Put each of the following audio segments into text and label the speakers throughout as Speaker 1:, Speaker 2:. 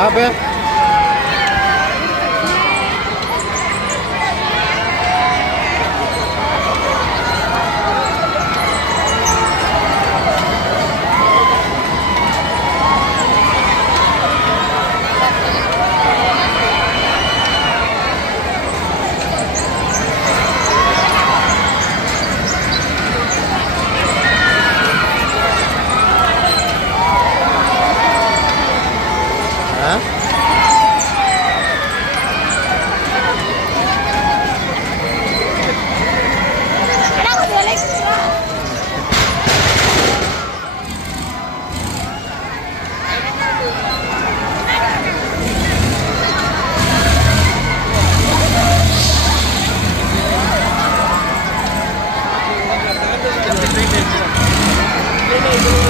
Speaker 1: હા ભાઈ
Speaker 2: Thank you.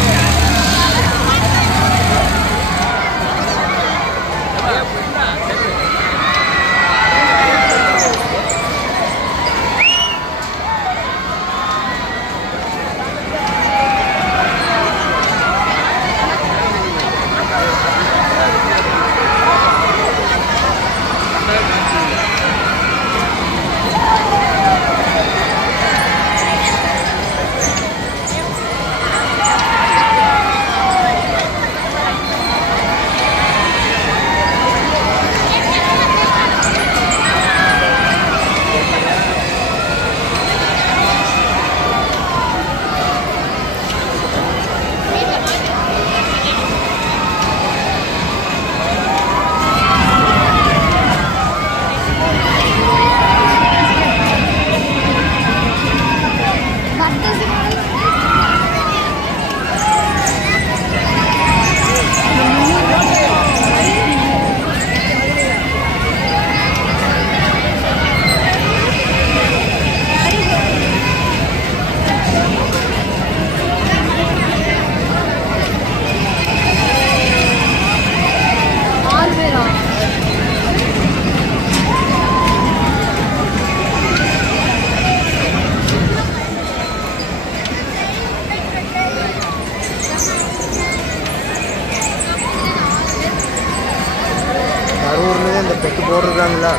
Speaker 1: கரூர்லேயே போடுறாங்களா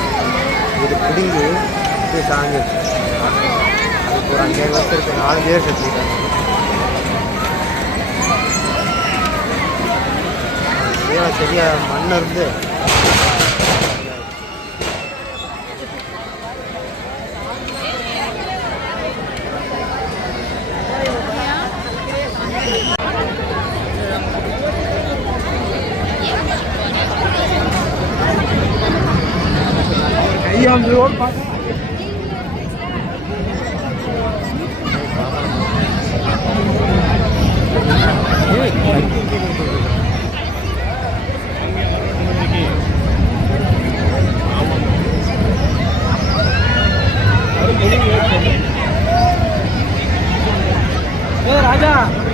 Speaker 1: இது பிடிங்கி இது சாஞ்சி அதுக்கு ஒரு அஞ்சேழு வருஷம் இருக்குது நாலு பேர் செத்துக்கிட்டாங்க சரியாக சரியா மண் இருந்து राजा।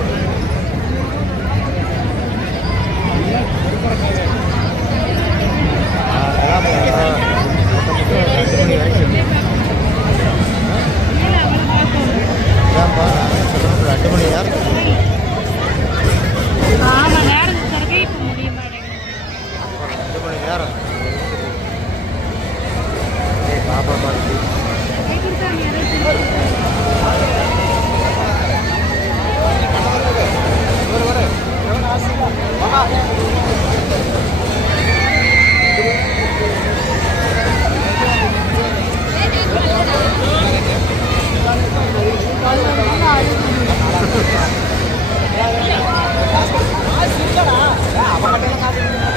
Speaker 1: அவன்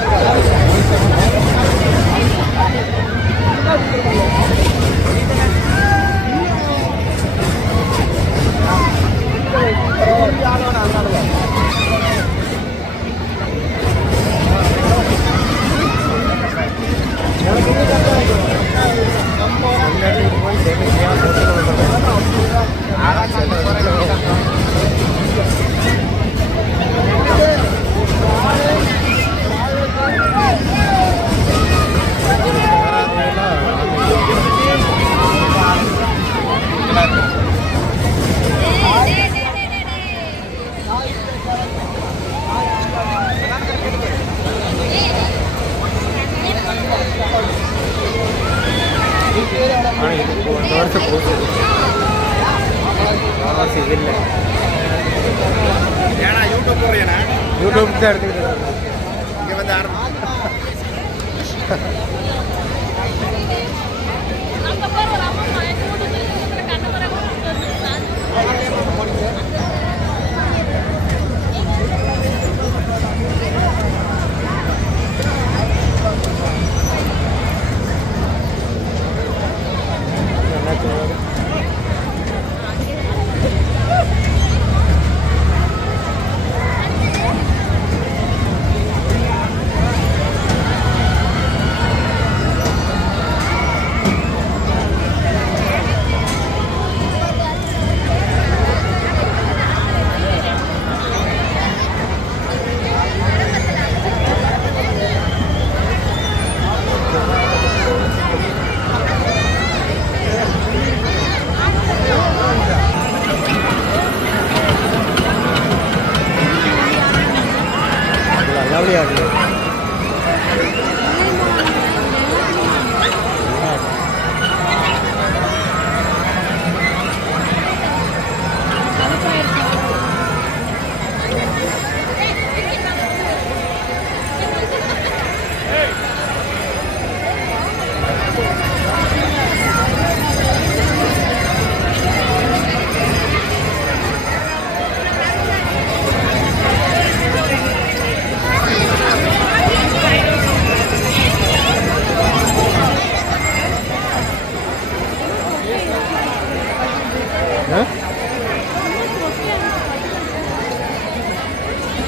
Speaker 1: சிவில்
Speaker 3: ஏன்னா யூடியூப் போடுறேண்ணா
Speaker 1: யூடியூப் தான் எடுத்துக்கிட்டு
Speaker 3: இங்கே வந்து ஆரம்பி
Speaker 2: variable.